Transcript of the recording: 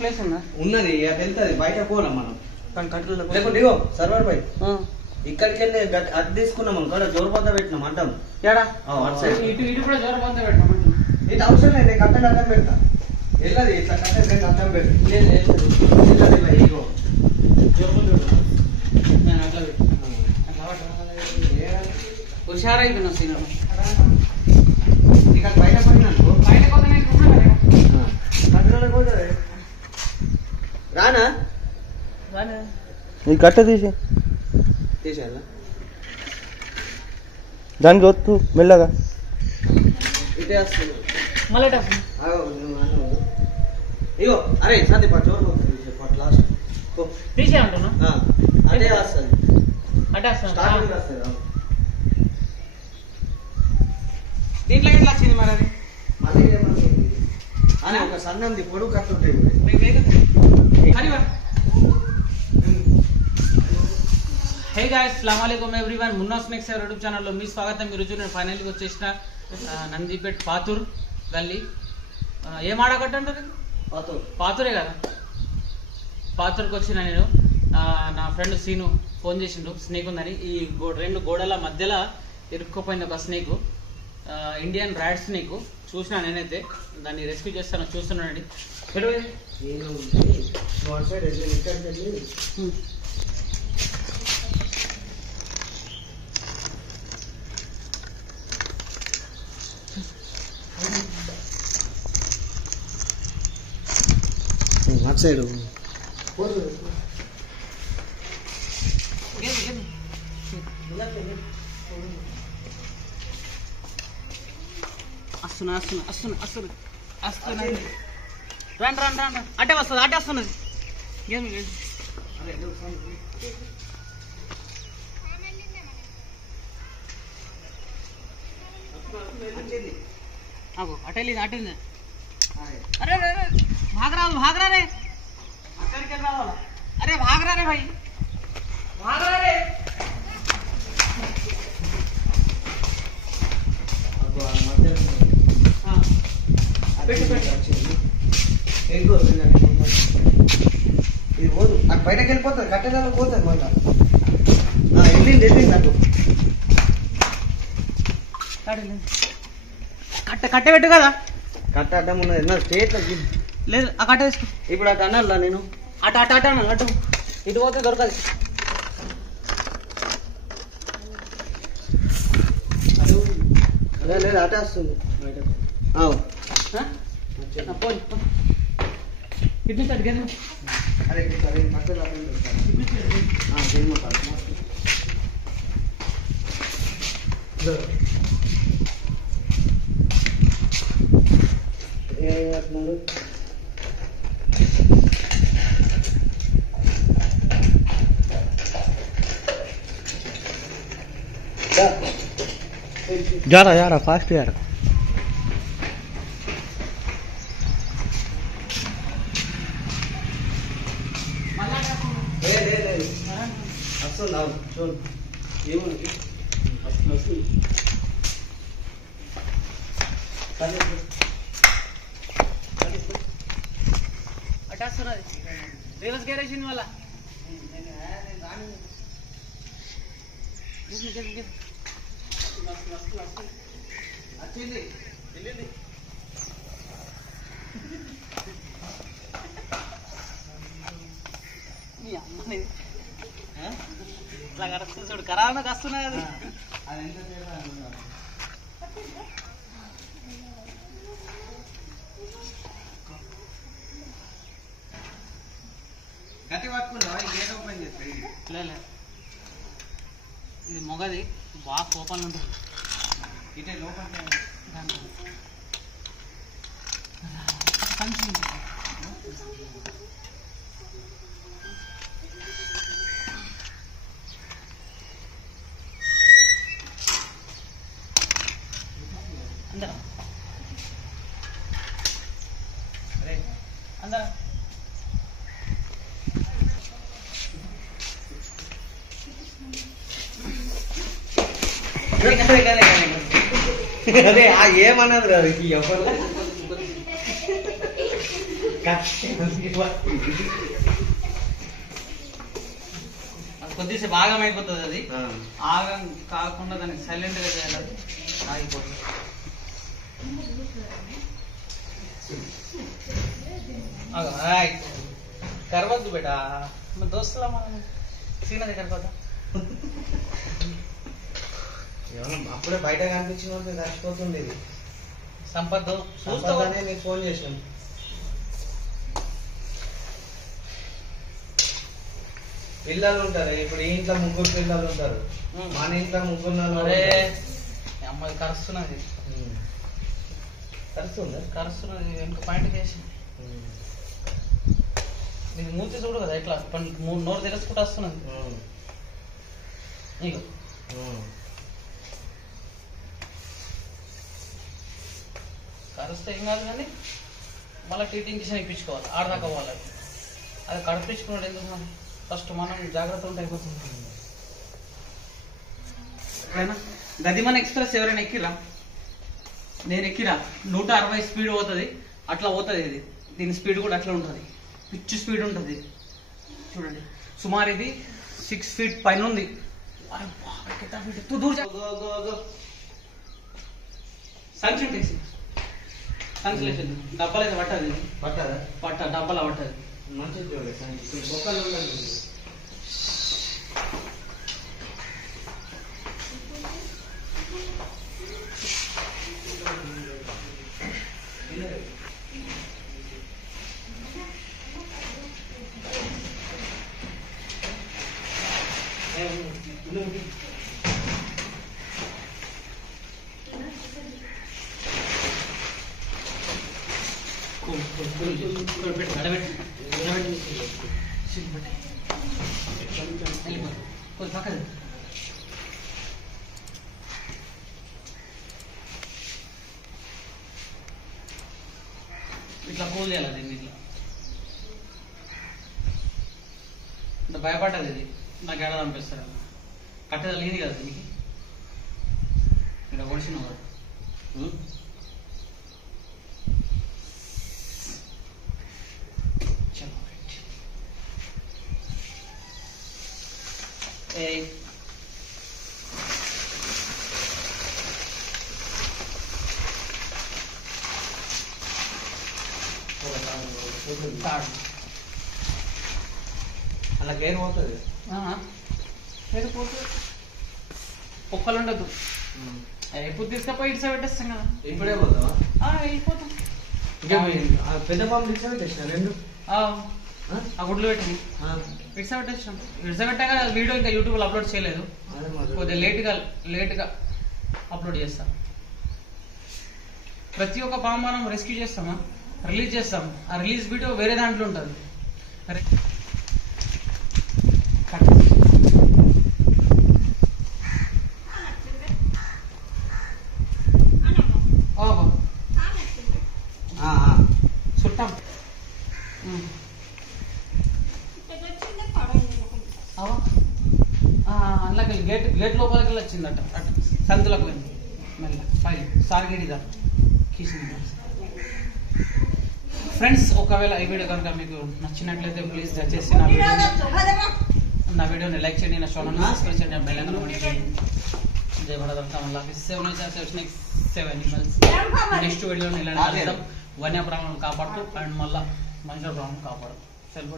Place ఉన్నది వెళ్తుంది బయట పోనా మనం లేకుంటే ఇగో సర్వర్ బయట ఇక్కడికి వెళ్ళి అది తీసుకున్నాం అనుకో జోరు పొంద పెట్టినాం అడ్డం ఇటు కూడా జోరు పొంద పెట్టినాం ఇటు అవసరం లేదు కట్టెలు అడ్డం పెడతా వెళ్ళదు ఇట్లా కట్టెలు రెండు అడ్డం పెడతా ఇగో జోరు పొంద నేను అట్లా హుషారైపోయినా సీను ఇక్కడ బయట పడినా బయట కట్టెలకు పోతుంది రానా ఈ కట్ట తీసి తీసేయాలా దానికి వద్దు మెల్లగా ఇటే వస్తుంది మళ్ళీ ఇగో అరే సందీప్ జోరు పోతుంది లాస్ట్ తీసే అంటున్నా అదే వస్తుంది అటే వస్తుంది స్టార్టింగ్ వస్తుంది దీంట్లో ఎట్లా వచ్చింది మరి అది మళ్ళీ అని ఒక సన్నంది పొడుగు కట్టుంటాయి హే గాయ్స్ అస్సలాము అలైకుం ఎవ్రీవన్ మున్నా స్నాక్స్ యూట్యూబ్ ఛానల్లో మీ స్వాగతం. ఈ రోజు నేను ఫైనల్గా వచ్చేసిన నందిపేట్ పాతూర్ గల్లీ. ఏం ఆడగట్టంటారు? పాతూరే కదా. పాతూర్కి వచ్చిన నేను నా ఫ్రెండ్ సీను ఫోన్ చేసిండు స్నేక్ ఉందని. ఈ రెండు గోడల మధ్యలో ఇరుక్కుపోయింది ఒక స్నేక్, ఇండియన్ ర్యాడ్ స్నేక్. చూసిన నేనైతే దాన్ని రెస్క్యూ చేస్తాను, చూస్తున్నానండి. అటు సైడ్ వస్తున్నా రండి అటే వస్తుంది వస్తున్నది. అటే అరే भागरा रे अरे भागरा रे भाई भागरा रे ఇది పోదు అటు బయటకు వెళ్ళిపోతుంది కట్టెలలో పోతుంది మళ్ళా వెళ్ళింది నాకు కట్టె పెట్టు కదా. కట్ట అడ్డం ఉన్నది నా స్టేట్ లేదు ఆ కట్ట వేసుకో. ఇప్పుడు అటు అన్నా నేను అటు అటు ఇటు పోతే దొరకదు. లేదు అటే వస్తుంది పోయి ఇటు నుంచి అడిగాను. అరే పక్కన जा रहा फास्ट यार. వస్తుంది చూడు ఏముంది అటాస్తున్నది రివర్స్ గ్యారేజ్ వల్ల వచ్చింది వెళ్ళింది. మీ అమ్మని ఇట్లా కడుస్తుంది చూడు, కరానకు వస్తున్నది అది. గట్టి పట్టుకుందా గేట్ ఓపెన్ చేస్తాయి. ఇది మొగది బాగా కోపంలో ఉంటుంది. ఇటే లోపల అందరం అదే ఏమన్నది కదా ఎవరు కొద్దిసేపు ఆగం అయిపోతుంది అది. ఆగం కాకుండా దానికి సైలెంట్ గా చేయాలి, ఆగిపోతుంది. కరవద్దు బేటా, దోస్తులా మనం సీనది కరవద్దా. అప్పుడే బయట కనిపించిన వాళ్ళకి చచ్చిపోతుండేది. సంపద చూస్తానే నీకు ఫోన్ చేసినాం. పిల్లలు ఉంటారు ఇప్పుడు, ఈ ఇంట్లో 3 పిల్లలు ఉంటారు, మన ఇంట్లో 3 అమ్మాయి కరుస్తున్నది. కరుస్తుందా? కరుస్తున్నది వెనుక పాయింట్ చేసి నీకు మూర్తి చూడు కదా ఇట్లా నోరు తెలుసుకుంటూ వస్తున్నది. నీకు కరుస్తే ఏం కాదు కానీ మళ్ళీ టీటీ ఇంజక్షన్ ఇప్పించుకోవాలి, ఆడదాకా పోవాలి. అది కడిపించుకున్నాడు ఎందుకు మనం, ఫస్ట్ మనం జాగ్రత్త ఉంటే అయిపోతుంది. గదిమన్ ఎక్స్ప్రెస్ ఎవరైనా ఎక్కిరా? నేను ఎక్కిరా. 160 స్పీడ్ పోతుంది, అట్లా పోతుంది ఇది. దీని స్పీడ్ కూడా అట్లా ఉంటుంది, పిచ్చి స్పీడ్ ఉంటుంది. చూడండి సుమారు ఇది 6 ఫీట్ పైన ఉంది. సంచి సంచి డబ్బాలు పట్టదు, డబ్బాలు పట్టదు. మంచిది ఇట్లా కూల్ చేయాలి దీన్ని. ఇట్లా అంటే భయపడ్డది ఇది, నాకు ఎడ అనిపిస్తారు. కట్టేది లేదు కదా దీనికి, ఇక్కడ ఓడిసిన కదా. అలా గేర్ పోతుంది, పోతుంది. కుక్కలు ఉండదు, ఎప్పుడు తీసుకపోయి ఇటు పెట్టేస్తాం కదా. ఇప్పుడే పోతావా? వెళ్ళిపోతాం. పెద్ద పాము తెచ్చిన 2 ఆ గుడ్లు పెట్టింది, ఇట్స పెట్టేసాం. ఇట్స పెట్టాక వీడియో ఇంకా యూట్యూబ్లో అప్లోడ్ చేయలేదు, కొద్దిగా లేట్గా అప్లోడ్ చేస్తాం. ప్రతి ఒక్క పాము మనం రెస్క్యూ చేస్తామా, రిలీజ్ చేస్తాం. ఆ రిలీజ్ వీడియో వేరే దాంట్లో ఉంటుంది. చుట్టాం అందులోకి గేట్ లోపలికి వచ్చిందట, అటు సంతులకు పోయింది మెల్ల ఫైల్ సార్గిడిదా కీసింది. ఫ్రెండ్స్, ఒకవేళ ఈ వీడియో కనుక మీకు నచ్చినట్లయితే ప్లీజ్ దయచేసి నా వీడియోని లైక్ చేయండి, నా ఛానల్ని సబ్స్క్రైబ్ చేయండి, బెల్ ఐకాన్ ఆన్ చేయండి. జై భారత్. నెక్స్ట్ వీడియోని ఇలా వన్యప్రాణులను కాపాడుతూ అండ్ మళ్ళీ మనుషుల ప్రాణులను కాపాడుతూ సెల్ఫ్